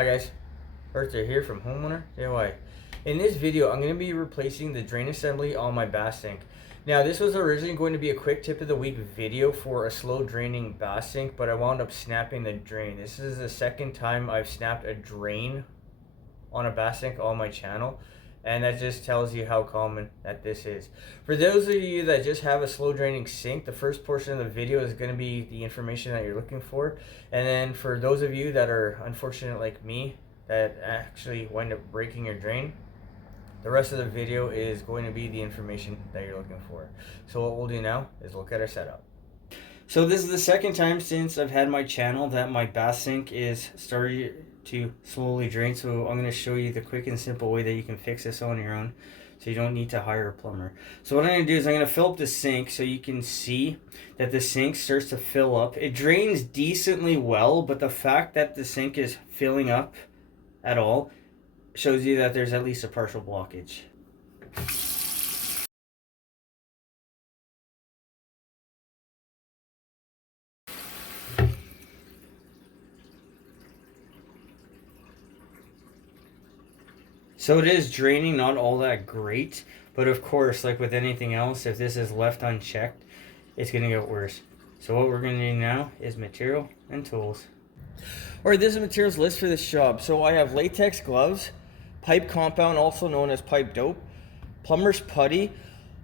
Hi guys, Arthur here from Homeowner DIY. In this video, I'm going to be replacing the drain assembly on my bath sink. Now, this was originally going to be a quick tip of the week video for a slow draining bath sink, but I wound up snapping the drain. This is the second time I've snapped a drain on a bath sink on my channel, and that just tells you how common that this is. For those of you that just have a slow draining sink, the first portion of the video is going to be the information that you're looking for, and then for those of you that are unfortunate like me that actually wind up breaking your drain, the rest of the video is going to be the information that you're looking for. So what we'll do now is look at our setup. So this is the second time since I've had my channel that my bath sink is starting to slowly drain. So I'm going to show you the quick and simple way that you can fix this on your own, so you don't need to hire a plumber. So what I'm going to do is I'm going to fill up the sink so you can see that the sink starts to fill up. It drains decently well, but the fact that the sink is filling up at all shows you that there's at least a partial blockage. So it is draining, not all that great, but of course, like with anything else, if this is left unchecked, it's going to get worse. So what we're going to do now is material and tools. Alright, this is a materials list for this job. So I have latex gloves, pipe compound, also known as pipe dope, Plumbers putty.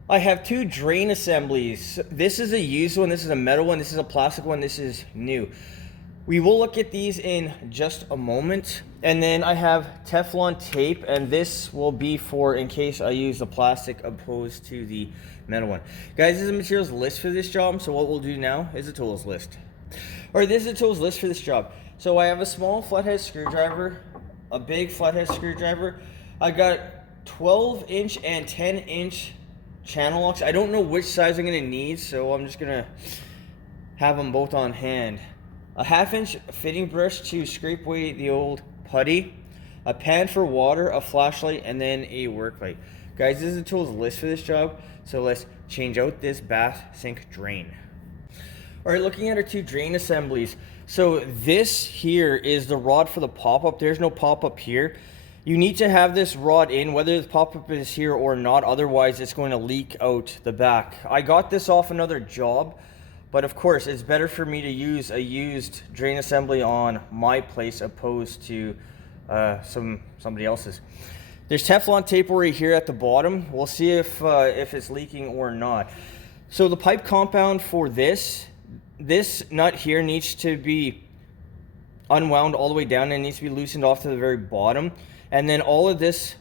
I have two drain assemblies. This is a used one, this is a metal one, this is a plastic one, this is new. We will look at these in just a moment. And then I have Teflon tape, and this will be for in case I use the plastic opposed to the metal one. Guys, this is a materials list for this job, so what we'll do now is a tools list. Alright, this is a tools list for this job. So I have a small flathead screwdriver, a big flathead screwdriver. I got 12-inch and 10-inch channel locks. I don't know which size I'm going to need, so I'm just going to have them both on hand. A 1/2-inch fitting brush to scrape away the old putty, a pan for water, a flashlight, and then a work light. Guys, this is the tools list for this job, so let's change out this bath sink drain. Alright, looking at our two drain assemblies. So this here is the rod for the pop-up. There's no pop-up here. You need to have this rod in, whether the pop-up is here or not, otherwise it's going to leak out the back. I got this off another job, but of course, it's better for me to use a used drain assembly on my place opposed to somebody else's. There's Teflon tape right here at the bottom. We'll see if it's leaking or not. So the pipe compound for this nut here needs to be unwound all the way down, and it needs to be loosened off to the very bottom. And then all of this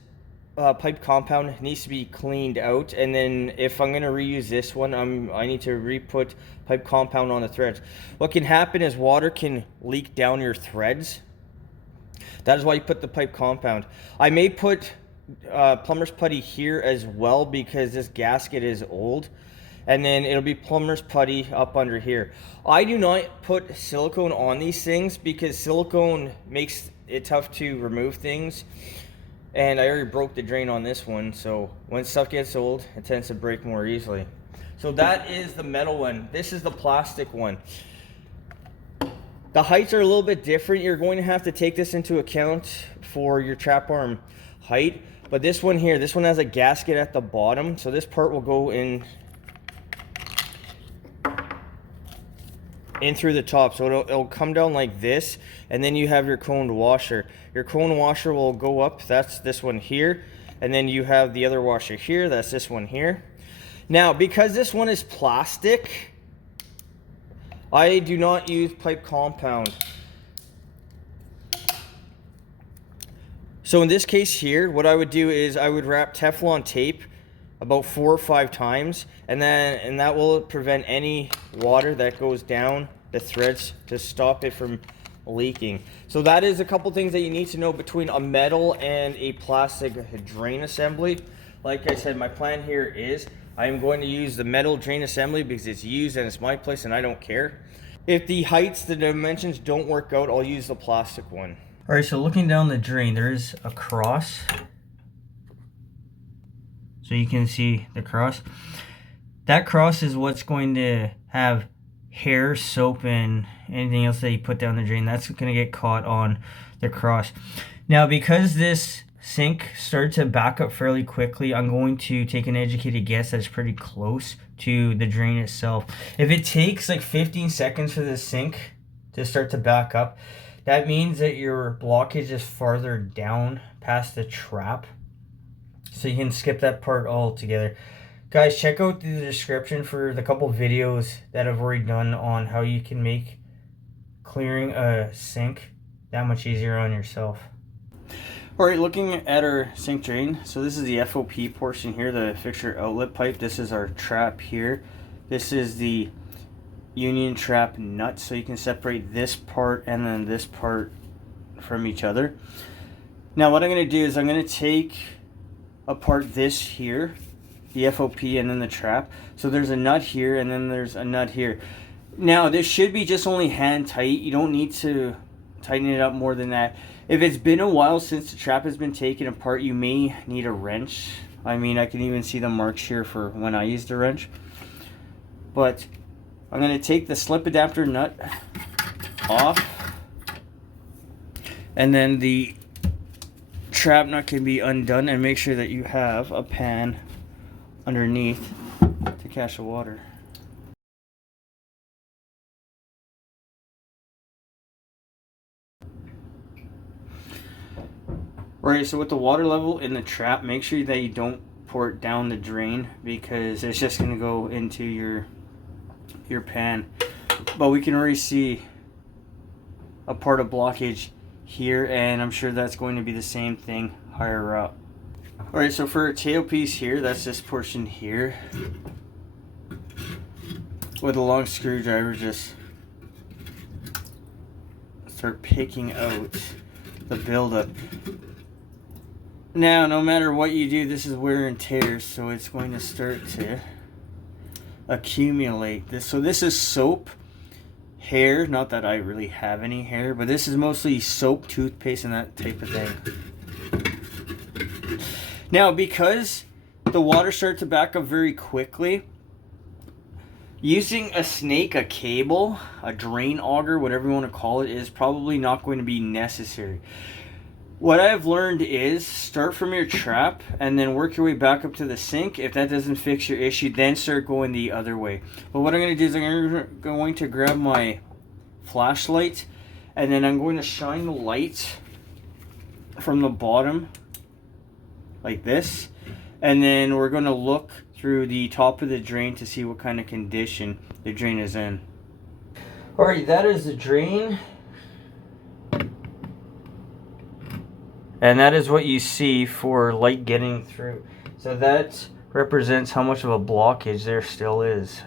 pipe compound needs to be cleaned out, and then if I'm going to reuse this one, I need to re-put pipe compound on the threads. What can happen is water can leak down your threads. That is why you put the pipe compound. I may put plumber's putty here as well because this gasket is old, and then it'll be plumber's putty up under here. I do not put silicone on these things because silicone makes it tough to remove things. And I already broke the drain on this one, so when stuff gets old, it tends to break more easily. So that is the metal one. This is the plastic one. The heights are a little bit different. You're going to have to take this into account for your trap arm height. But this one here, this one has a gasket at the bottom, so this part will go in through the top, so it'll come down like this, and then you have your coned washer. Your cone washer will go up, that's this one here, and then you have the other washer here, that's this one here. Now, because this one is plastic, I do not use pipe compound. So in this case here, what I would do is I would wrap Teflon tape about 4 or 5 times, and that will prevent any water that goes down the threads to stop it from leaking. So that is a couple things that you need to know between a metal and a plastic drain assembly. Like I said, my plan here is I am going to use the metal drain assembly because it's used and it's my place and I don't care. If the heights, the dimensions don't work out, I'll use the plastic one. All right, so looking down the drain, there is a cross. So you can see the cross. That cross is what's going to have hair, soap, and anything else that you put down the drain, that's going to get caught on the cross. Now, because this sink started to back up fairly quickly, I'm going to take an educated guess that's pretty close to the drain itself. If it takes like 15 seconds for the sink to start to back up, that means that your blockage is farther down past the trap. So you can skip that part altogether. Guys, check out the description for the couple videos that I've already done on how you can make clearing a sink that much easier on yourself. Alright, looking at our sink drain, so this is the FOP portion here, the fixture outlet pipe. This is our trap here. This is the union trap nut, so you can separate this part and then this part from each other. Now what I'm going to do is I'm going to take apart this here, the FOP and then the trap. So there's a nut here and then there's a nut here. Now this should be just only hand tight. You don't need to tighten it up more than that. If it's been a while since the trap has been taken apart, you may need a wrench. I mean, I can even see the marks here for when I used a wrench. But I'm going to take the slip adapter nut off, and then the trap nut can be undone, and make sure that you have a pan underneath to catch the water. Alright, so with the water level in the trap, make sure that you don't pour it down the drain, because it's just going to go into your pan. But we can already see a part of blockage here, and I'm sure that's going to be the same thing higher up. Alright, so for our tailpiece here, that's this portion here. With a long screwdriver, just start picking out the buildup. Now, no matter what you do, this is wear and tear, so it's going to start to accumulate this. So this is soap, hair, not that I really have any hair, but this is mostly soap, toothpaste, and that type of thing. Now, because the water started to back up very quickly, using a snake, a cable, a drain auger, whatever you want to call it, is probably not going to be necessary. What I've learned is start from your trap and then work your way back up to the sink. If that doesn't fix your issue, then start going the other way. But what I'm going to do is I'm going to grab my flashlight, and then I'm going to shine the light from the bottom like this, and then we're going to look through the top of the drain to see what kind of condition the drain is in. Alright, that is the drain. And that is what you see for light getting through. So that represents how much of a blockage there still is.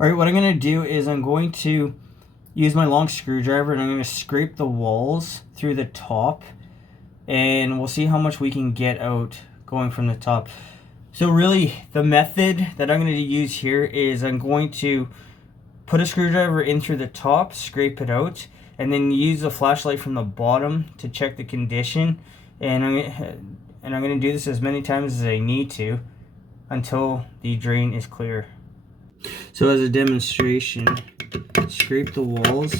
Alright, what I'm going to do is I'm going to use my long screwdriver and I'm going to scrape the walls through the top. And we'll see how much we can get out going from the top. So really, the method that I'm going to use here is I'm going to put a screwdriver in through the top, scrape it out, and then use the flashlight from the bottom to check the condition. And I'm going to do this as many times as I need to until the drain is clear. So as a demonstration, scrape the walls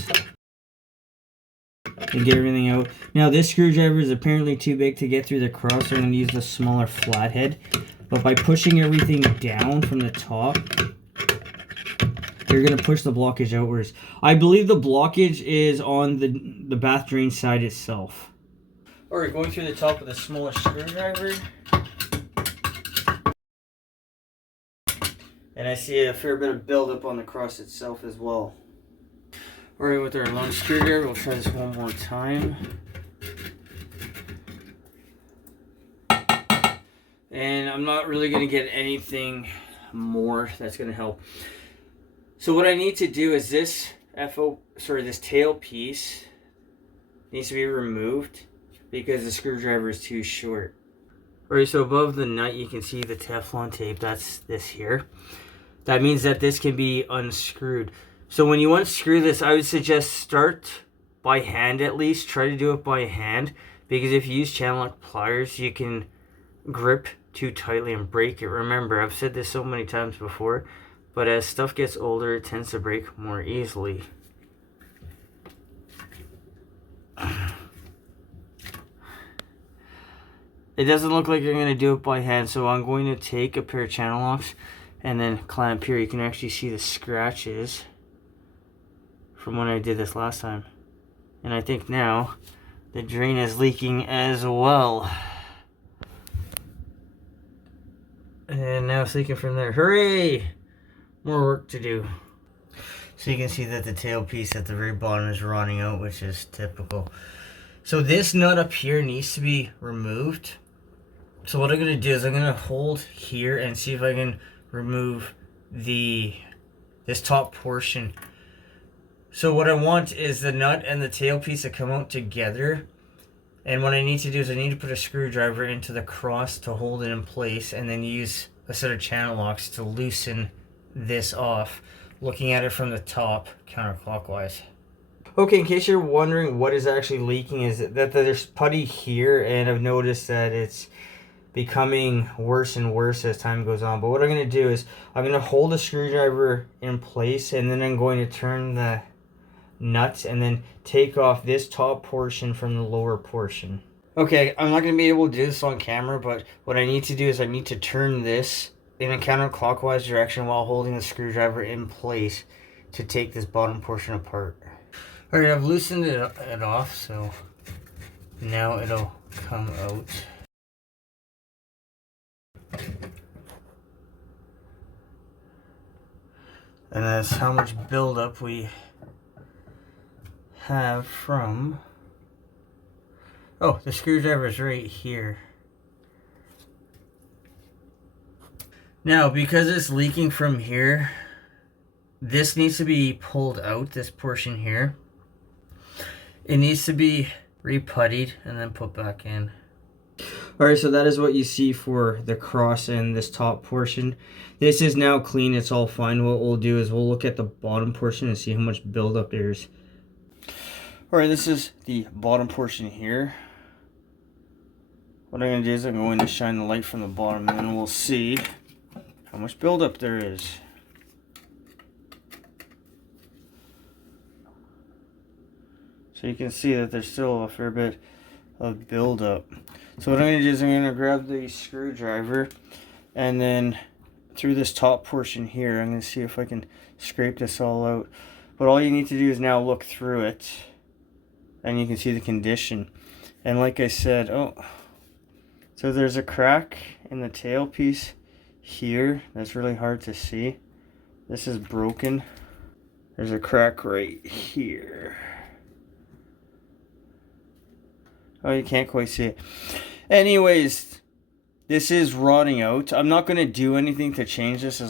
and get everything out. Now this screwdriver is apparently too big to get through the cross, so I'm going to use the smaller flathead. But by pushing everything down from the top, you're going to push the blockage outwards. I believe the blockage is on the bath drain side itself. Alright, going through the top with a smaller screwdriver. And I see a fair bit of buildup on the cross itself as well. Alright, with our long screwdriver, we'll try this one more time. And I'm not really going to get anything more that's going to help. So what I need to do is this tail piece needs to be removed because the screwdriver is too short. Alright, so above the nut you can see the Teflon tape, that's this here. That means that this can be unscrewed. So when you unscrew this, I would suggest start by hand at least. Try to do it by hand, because if you use channel lock pliers, you can grip too tightly and break it. Remember, I've said this so many times before, But as stuff gets older, it tends to break more easily. It doesn't look like you're going to do it by hand, so I'm going to take a pair of channel locks and then clamp here. You can actually see the scratches from when I did this last time. And I think now the drain is leaking as well. And now it's leaking from there. Hooray! More work to do. So you can see that the tailpiece at the very bottom is rotting out, which is typical. So this nut up here needs to be removed. So what I'm going to do is I'm going to hold here and see if I can remove this top portion. So what I want is the nut and the tailpiece to come out together. And what I need to do is I need to put a screwdriver into the cross to hold it in place, and then use a set of channel locks to loosen this off, looking at it from the top counterclockwise. Okay, in case you're wondering what is actually leaking, is that there's putty here, and I've noticed that it's becoming worse and worse as time goes on. But what I'm going to do is I'm going to hold the screwdriver in place, and then I'm going to turn the nuts and then take off this top portion from the lower portion. Okay, I'm not going to be able to do this on camera, but what I need to do is I need to turn this in a counterclockwise direction while holding the screwdriver in place to take this bottom portion apart. Alright, I've loosened it off, so now it'll come out. And that's how much buildup we have from... Oh, the screwdriver is right here. Now, because it's leaking from here, this needs to be pulled out, this portion here. It needs to be re-puttied and then put back in. Alright, so that is what you see for the cross and this top portion. This is now clean, it's all fine. What we'll do is we'll look at the bottom portion and see how much buildup there is. Alright, this is the bottom portion here. What I'm going to do is I'm going to shine the light from the bottom, and then we'll see how much buildup there is. So you can see that there's still a fair bit of buildup. So what I'm going to do is I'm going to grab the screwdriver, and then through this top portion here, I'm going to see if I can scrape this all out. But all you need to do is now look through it, and you can see the condition. And like I said, so there's a crack in the tailpiece here. That's really hard to see. This is broken. There's a crack right here. Oh, you can't quite see it. Anyways, this is rotting out. I'm not going to do anything to change this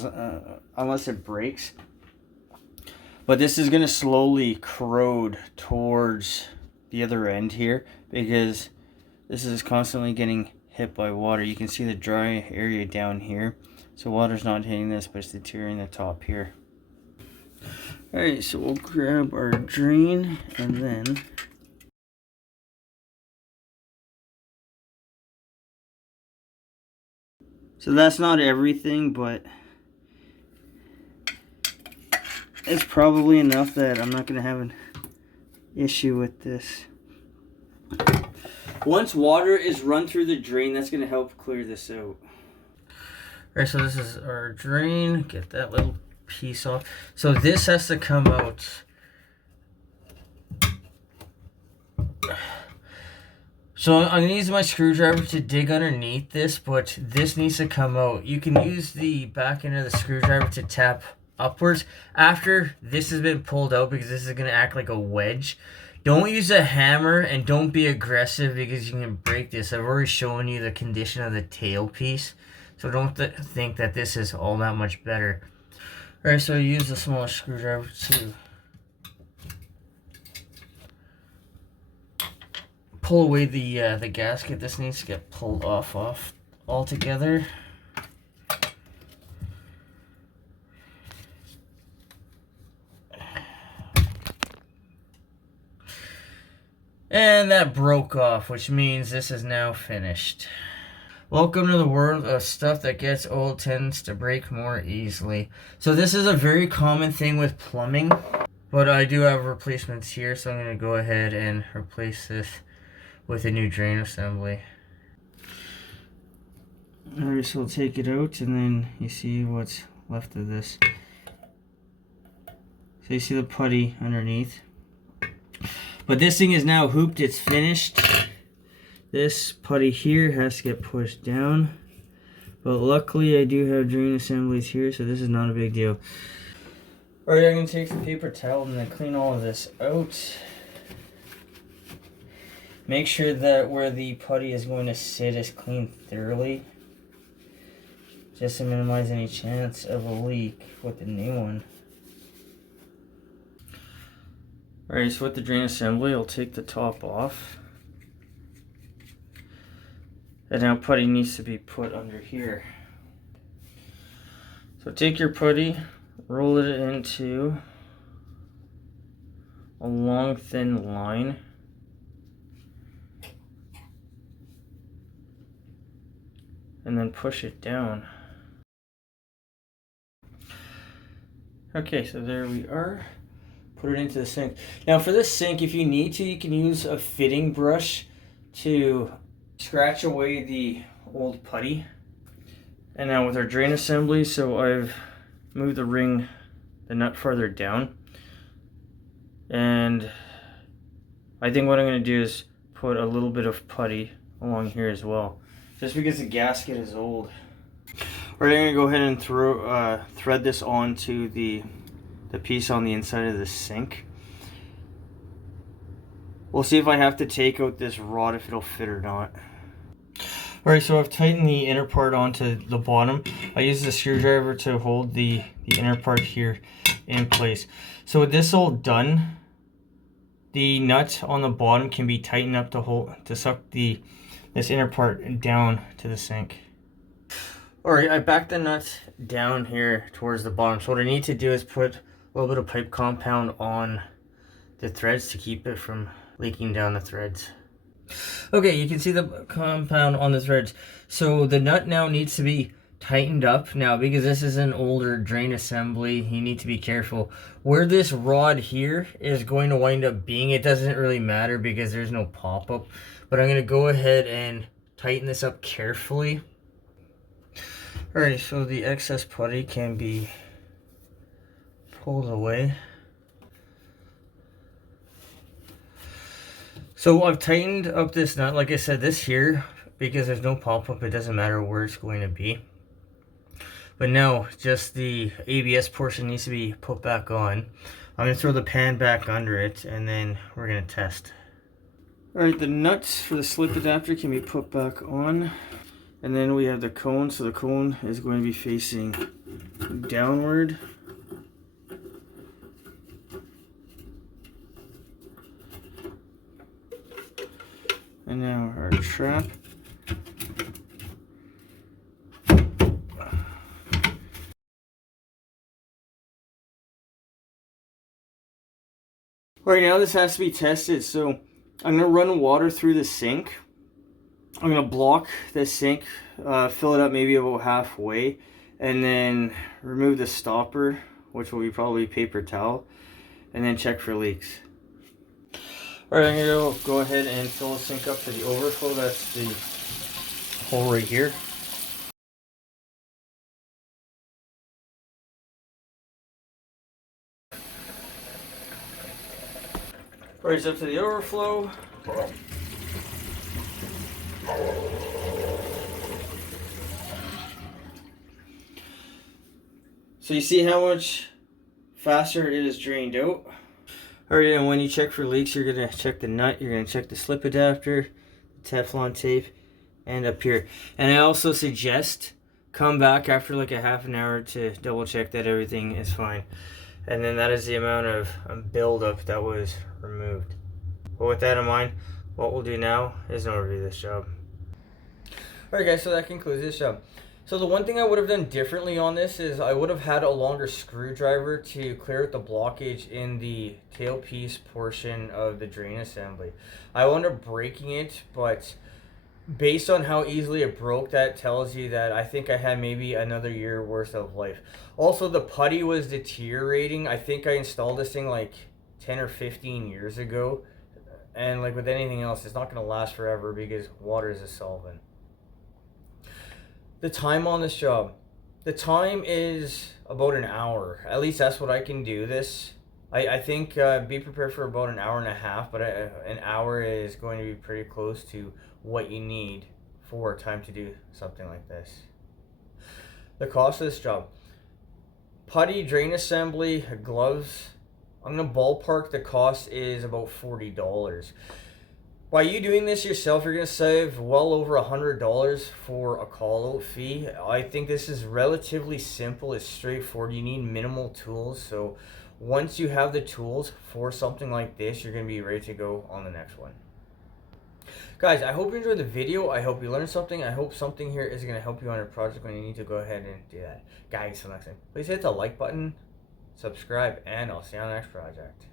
unless it breaks. But this is going to slowly corrode towards the other end here, because this is constantly getting hit by water. You can see the dry area down here. So water's not hitting this, but it's deteriorating the top here. Alright, so we'll grab our drain and then... So that's not everything, but it's probably enough that I'm not going to have an issue with this. Once water is run through the drain, that's going to help clear this out. Alright, so this is our drain. Get that little piece off. So this has to come out. So I'm going to use my screwdriver to dig underneath this, but this needs to come out. You can use the back end of the screwdriver to tap upwards after this has been pulled out, because this is going to act like a wedge. Don't use a hammer, and don't be aggressive because you can break this. I've already shown you the condition of the tailpiece, so don't think that this is all that much better. Alright, so use a small screwdriver to pull away the gasket. This needs to get pulled off altogether. And that broke off, which means this is now finished. Welcome to the world of stuff that gets old tends to break more easily. So this is a very common thing with plumbing, but I do have replacements here, so I'm going to go ahead and replace this with a new drain assembly. Alright, so we'll take it out and then you see what's left of this. So you see the putty underneath. But this thing is now hooped, it's finished. This putty here has to get pushed down. But luckily I do have drain assemblies here, so this is not a big deal. Alright, I'm going to take the paper towel and then clean all of this out. Make sure that where the putty is going to sit is cleaned thoroughly, just to minimize any chance of a leak with the new one. Alright, so with the drain assembly, I'll take the top off. And now putty needs to be put under here. So take your putty, roll it into a long thin line. And then push it down. Okay, so there we are. Put it into the sink. Now for this sink, if you need to, you can use a fitting brush to scratch away the old putty. And now with our drain assembly, so I've moved the nut farther down. And I think what I'm going to do is put a little bit of putty along here as well, just because the gasket is old. Alright, I'm going to go ahead and thread this onto the piece on the inside of the sink. We'll see if I have to take out this rod, if it'll fit or not. Alright, so I've tightened the inner part onto the bottom. I use the screwdriver to hold the inner part here in place. So with this all done, the nut on the bottom can be tightened up to suck this inner part down to the sink. Alright, I backed the nut down here towards the bottom. So what I need to do is put a little bit of pipe compound on the threads to keep it from leaking down the threads. Okay, you can see the compound on the threads. So the nut now needs to be tightened up. Now, because this is an older drain assembly, you need to be careful. Where this rod here is going to wind up being, it doesn't really matter because there's no pop-up. But I'm going to go ahead and tighten this up carefully. Alright, so the excess putty can be pulled away. So I've tightened up this nut, like I said, this here, because there's no pop-up, it doesn't matter where it's going to be. But now, just the ABS portion needs to be put back on. I'm going to throw the pan back under it, and then we're going to test. Alright, the nuts for the slip adapter can be put back on. And then we have the cone, so the cone is going to be facing downward. And now our trap. Alright, now this has to be tested, so I'm going to run water through the sink. I'm going to block the sink, fill it up maybe about halfway, and then remove the stopper, which will be probably paper towel, and then check for leaks. Alright, I'm going to go ahead and fill the sink up to the overflow. That's the hole right here. Alright, it's up to the overflow. So you see how much faster it is drained out. Alright, and when you check for leaks, you're going to check the nut, you're going to check the slip adapter, the Teflon tape, and up here. And I also suggest come back after like a half an hour to double check that everything is fine. And then that is the amount of buildup that was removed. But with that in mind, what we'll do now is an overview of this job. Alright guys, so that concludes this job. So the one thing I would have done differently on this is I would have had a longer screwdriver to clear out the blockage in the tailpiece portion of the drain assembly. I wound up breaking it, but based on how easily it broke, that tells you that I think I had maybe another year worth of life. Also, the putty was deteriorating. I think I installed this thing like 10 or 15 years ago. And like with anything else, it's not going to last forever because water is a solvent. The time on this job. The time is about an hour. At least that's what I can do this. I think be prepared for about an hour and a half, but an hour is going to be pretty close to what you need for time to do something like this. The cost of this job. Putty, drain assembly, gloves. I'm going to ballpark the cost is about $40. By you doing this yourself, you're going to save well over $100 for a call out fee. I think this is relatively simple. It's straightforward. You need minimal tools. So once you have the tools for something like this, you're going to be ready to go on the next one. Guys, I hope you enjoyed the video. I hope you learned something. I hope something here is going to help you on your project when you need to go ahead and do that. Guys, till next time, please hit the like button, subscribe, and I'll see you on the next project.